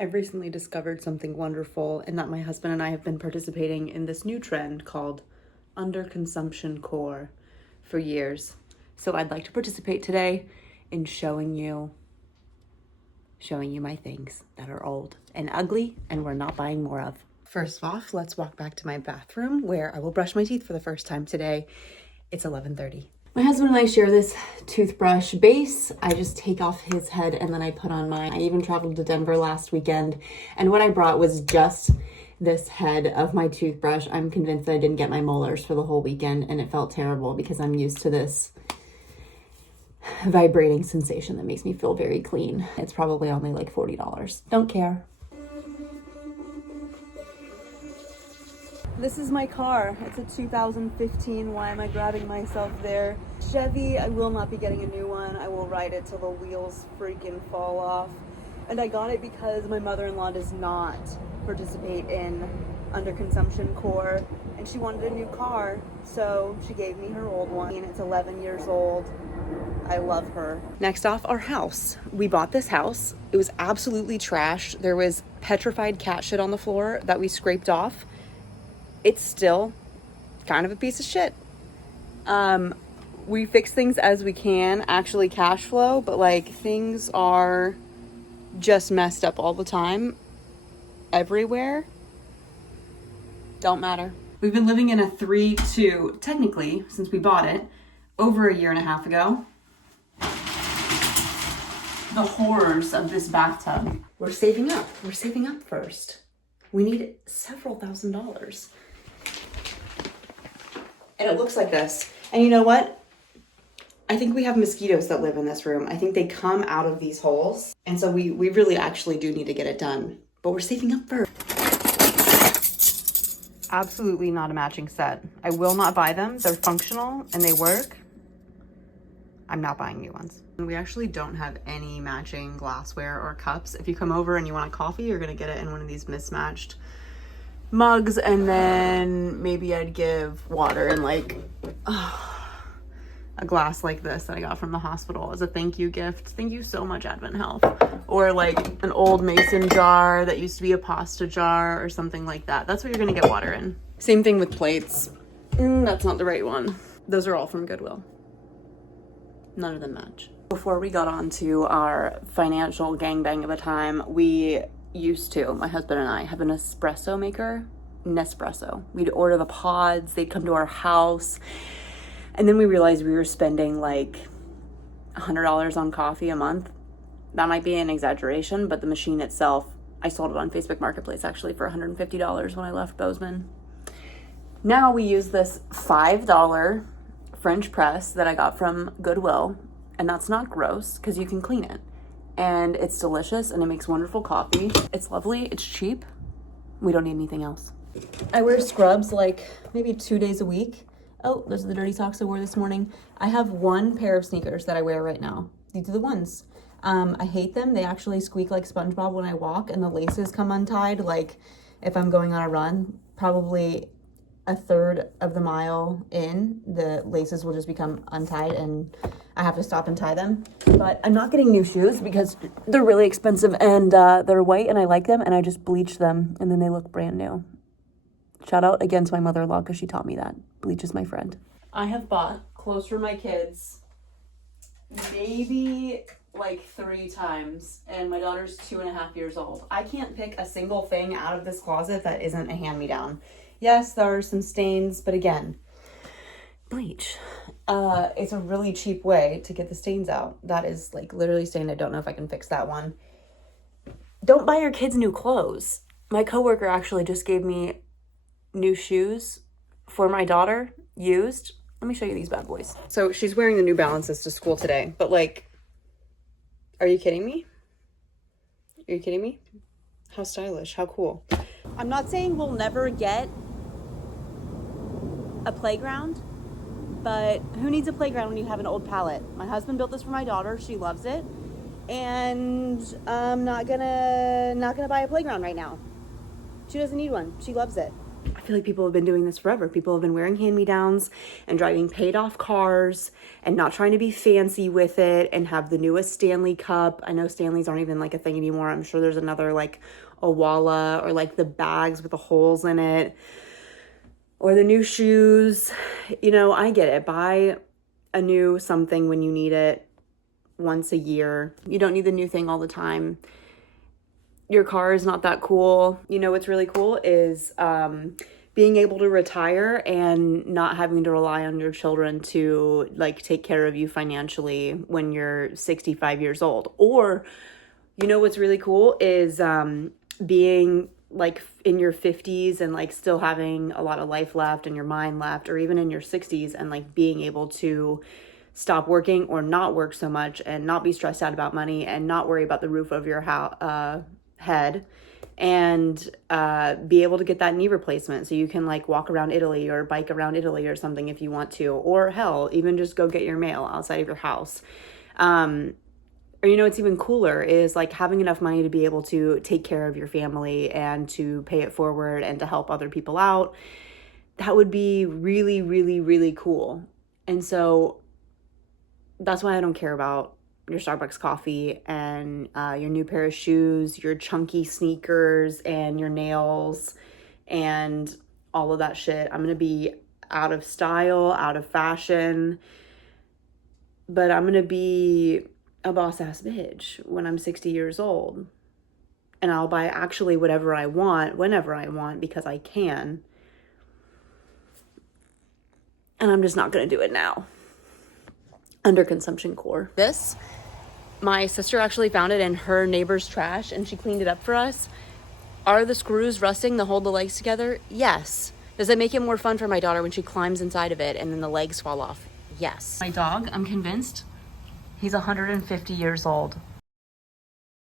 I've recently discovered something wonderful in that my husband and I have been participating in this new trend called Underconsumption core for years. So I'd like to participate today in showing you my things that are old and ugly and we're not buying more of. First off, let's walk back to my bathroom where I will brush my teeth for the first time today. It's 11:30. My husband and I share this toothbrush base. I just take off his head and then I put on mine. I even traveled to Denver last weekend, and what I brought was just this head of my toothbrush. I'm convinced that I didn't get my molars for the whole weekend, and it felt terrible because I'm used to this vibrating sensation that makes me feel very clean. It's probably only like $40. Don't care. This is my car. It's a 2015. Why am I grabbing myself there? Chevy. I will not be getting a new one. I will ride it till the wheels freaking fall off. And I got it because my mother-in-law does not participate in underconsumption core, and she wanted a new car, so she gave me her old one, and it's 11 years old. I love her. Next off, our house. We bought this house. It was absolutely trashed. There was petrified cat shit on the floor that we scraped off. It's still kind of a piece of shit. We fix things as we can, actually cash flow, but like things are just messed up all the time, everywhere. Don't matter. We've been living in a 3-2, technically, since we bought it, over a year and a half ago. The horrors of this bathtub. We're saving up. We're saving up first. We need several $1,000s. And it looks like this. And you know what? I think we have mosquitoes that live in this room. I think they come out of these holes. And so we really actually do need to get it done. But we're saving up first. Absolutely not a matching set. I will not buy them. They're functional and they work. I'm not buying new ones. We actually don't have any matching glassware or cups. If you come over and you want a coffee, you're gonna get it in one of these mismatched mugs, and then maybe I'd give water in like a glass like this that I got from the hospital as a thank you gift. Thank you so much, Advent Health. Or like an old mason jar that used to be a pasta jar or something like that. That's what you're gonna get water in. Same thing with plates. That's not the right one. Those are all from Goodwill. None of them match. Before we got on to our financial gangbang of a time, we used to, my husband and I, have an espresso maker, Nespresso. We'd order the pods, they'd come to our house, and then we realized we were spending like $100 on coffee a month. That might be an exaggeration, but the machine itself, I sold it on Facebook Marketplace actually for $150 when I left Bozeman. Now we use this $5 French press that I got from Goodwill, and that's not gross because you can clean it. And it's delicious and it makes wonderful coffee. It's lovely, it's cheap. We don't need anything else. I wear scrubs like maybe 2 days a week. Oh, those are the dirty socks I wore this morning. I have one pair of sneakers that I wear right now. These are the ones. I hate them. They actually squeak like SpongeBob when I walk, and the laces come untied. Like if I'm going on a run, probably a third of the mile in, the laces will just become untied and I have to stop and tie them. But I'm not getting new shoes because they're really expensive, and they're white and I like them, and I just bleach them and then they look brand new. Shout out again to my mother-in-law because she taught me that. Bleach is my friend. I have bought clothes for my kids maybe like 3 times, and my daughter's 2.5 years old. I can't pick a single thing out of this closet that isn't a hand-me-down. Yes, there are some stains, but again, bleach. It's a really cheap way to get the stains out. That is like literally stained. I don't know if I can fix that one. Don't buy your kids new clothes. My coworker actually just gave me new shoes for my daughter, used. Let me show you these bad boys. So she's wearing the New Balances to school today, but like, are you kidding me? Are you kidding me? How stylish, how cool. I'm not saying we'll never get a playground, but who needs a playground when you have an old pallet? My husband built this for my daughter. She loves it. And I'm not gonna buy a playground right now. She doesn't need one. She loves it. I feel like people have been doing this forever. People have been wearing hand-me-downs and driving paid-off cars and not trying to be fancy with it and have the newest Stanley cup. I know Stanleys aren't even like a thing anymore. I'm sure there's another like Owala, or like the bags with the holes in it, or the new shoes. You know, I get it. Buy a new something when you need it once a year. You don't need the new thing all the time. Your car is not that cool. You know what's really cool is being able to retire and not having to rely on your children to like take care of you financially when you're 65 years old. Or, you know what's really cool is being like in your 50s and like still having a lot of life left and your mind left, or even in your 60s, and like being able to stop working or not work so much and not be stressed out about money and not worry about the roof over your head, and be able to get that knee replacement so you can like walk around Italy or bike around Italy or something if you want to, or hell, even just go get your mail outside of your house. Or, you know, what's even cooler is like having enough money to be able to take care of your family and to pay it forward and to help other people out. That would be really, really, really cool. And so that's why I don't care about your Starbucks coffee and your new pair of shoes, your chunky sneakers and your nails and all of that shit. I'm going to be out of style, out of fashion, but I'm going to be a boss ass bitch when I'm 60 years old. And I'll buy actually whatever I want, whenever I want, because I can. And I'm just not going to do it now. Underconsumption core. This, my sister actually found it in her neighbor's trash and she cleaned it up for us. Are the screws rusting to hold the legs together? Yes. Does it make it more fun for my daughter when she climbs inside of it and then the legs fall off? Yes. My dog, I'm convinced, he's 150 years old.